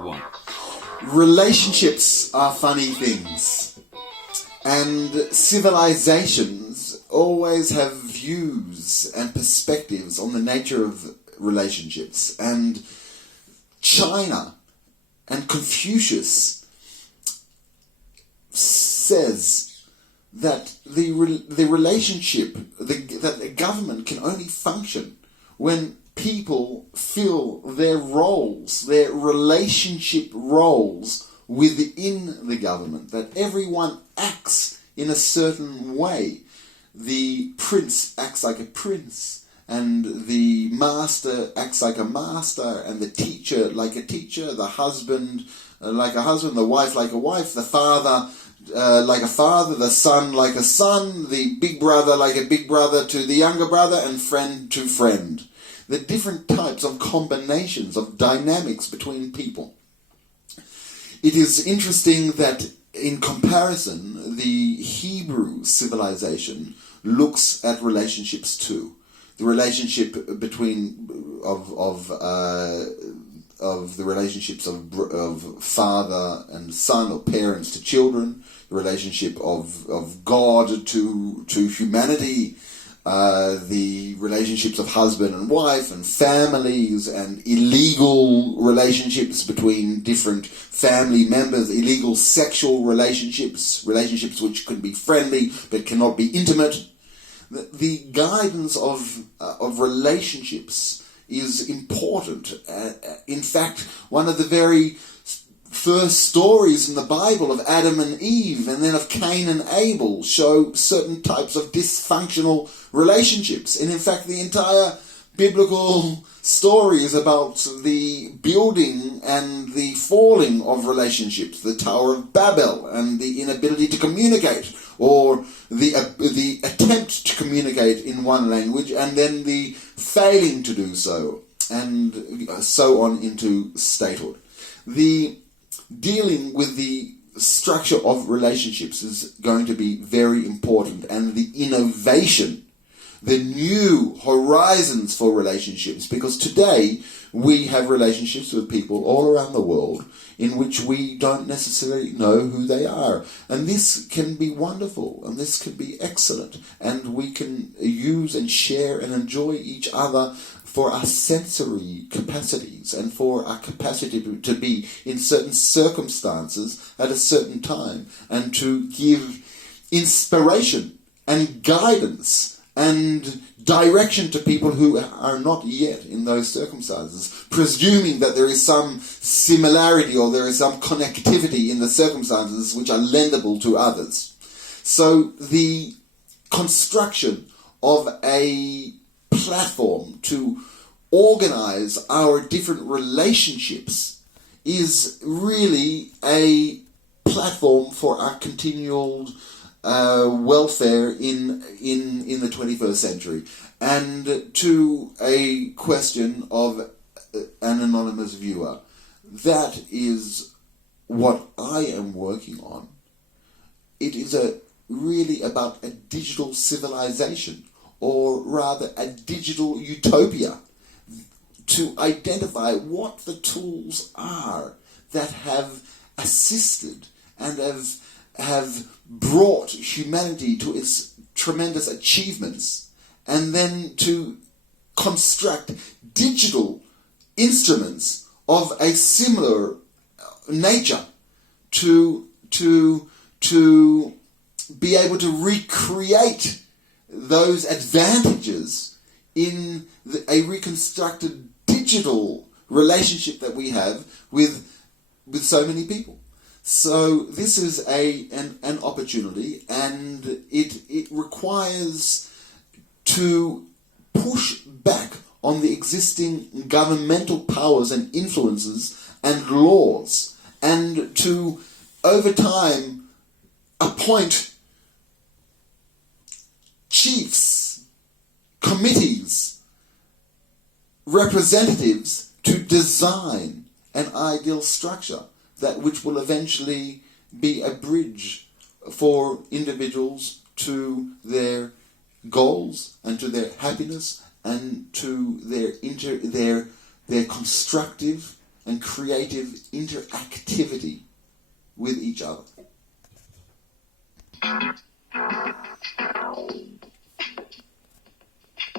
1. Relationships are funny things, and civilizations always have views and perspectives on the nature of relationships. And China and Confucius says that the relationship, that the government can only function when people fill their roles, their relationship roles within the government, that everyone acts in a certain way. The prince acts like a prince, and the master acts like a master, and the teacher like a teacher, the husband like a husband, the wife like a wife, the father like a father, the son like a son, the big brother like a big brother to the younger brother, and friend to friend. The different types of combinations of dynamics between people. It is interesting that in comparison, the Hebrew civilization looks at relationships too. The relationship between of the relationships of father and son, or parents to children, the relationship of God to humanity, the relationships of husband and wife and families, and illegal relationships between different family members, illegal sexual relationships which can be friendly but cannot be intimate. The guidance of relationships is important. In fact, one of the very first stories in the Bible of Adam and Eve, and then of Cain and Abel, show certain types of dysfunctional relationships. And in fact, the entire biblical story is about the building and the falling of relationships, the Tower of Babel, and the inability to communicate, or the attempt to communicate in one language and then the failing to do so, and so on into statehood. The dealing with the structure of relationships is going to be very important, and the innovation, the new horizons for relationships, because today we have relationships with people all around the world in which we don't necessarily know who they are. And this can be wonderful, and this can be excellent, and we can use and share and enjoy each other for our sensory capacities and for our capacity to be in certain circumstances at a certain time, and to give inspiration and guidance and direction to people who are not yet in those circumstances, presuming that there is some similarity or there is some connectivity in the circumstances which are lendable to others. So the construction of a platform to organize our different relationships is really a platform for our continual welfare in the 21st century. And to a question of an anonymous viewer, that is what I am working on. It is really about a digital civilization, or rather a digital utopia, to identify what the tools are that have assisted and have brought humanity to its tremendous achievements, and then to construct digital instruments of a similar nature to be able to recreate those advantages in a reconstructed digital relationship that we have with so many people. So this is an opportunity, and it requires to push back on the existing governmental powers and influences and laws, and to, over time, appoint chiefs, committees, representatives to design an ideal structure that which will eventually be a bridge for individuals to their goals and to their happiness and to their constructive and creative interactivity with each other.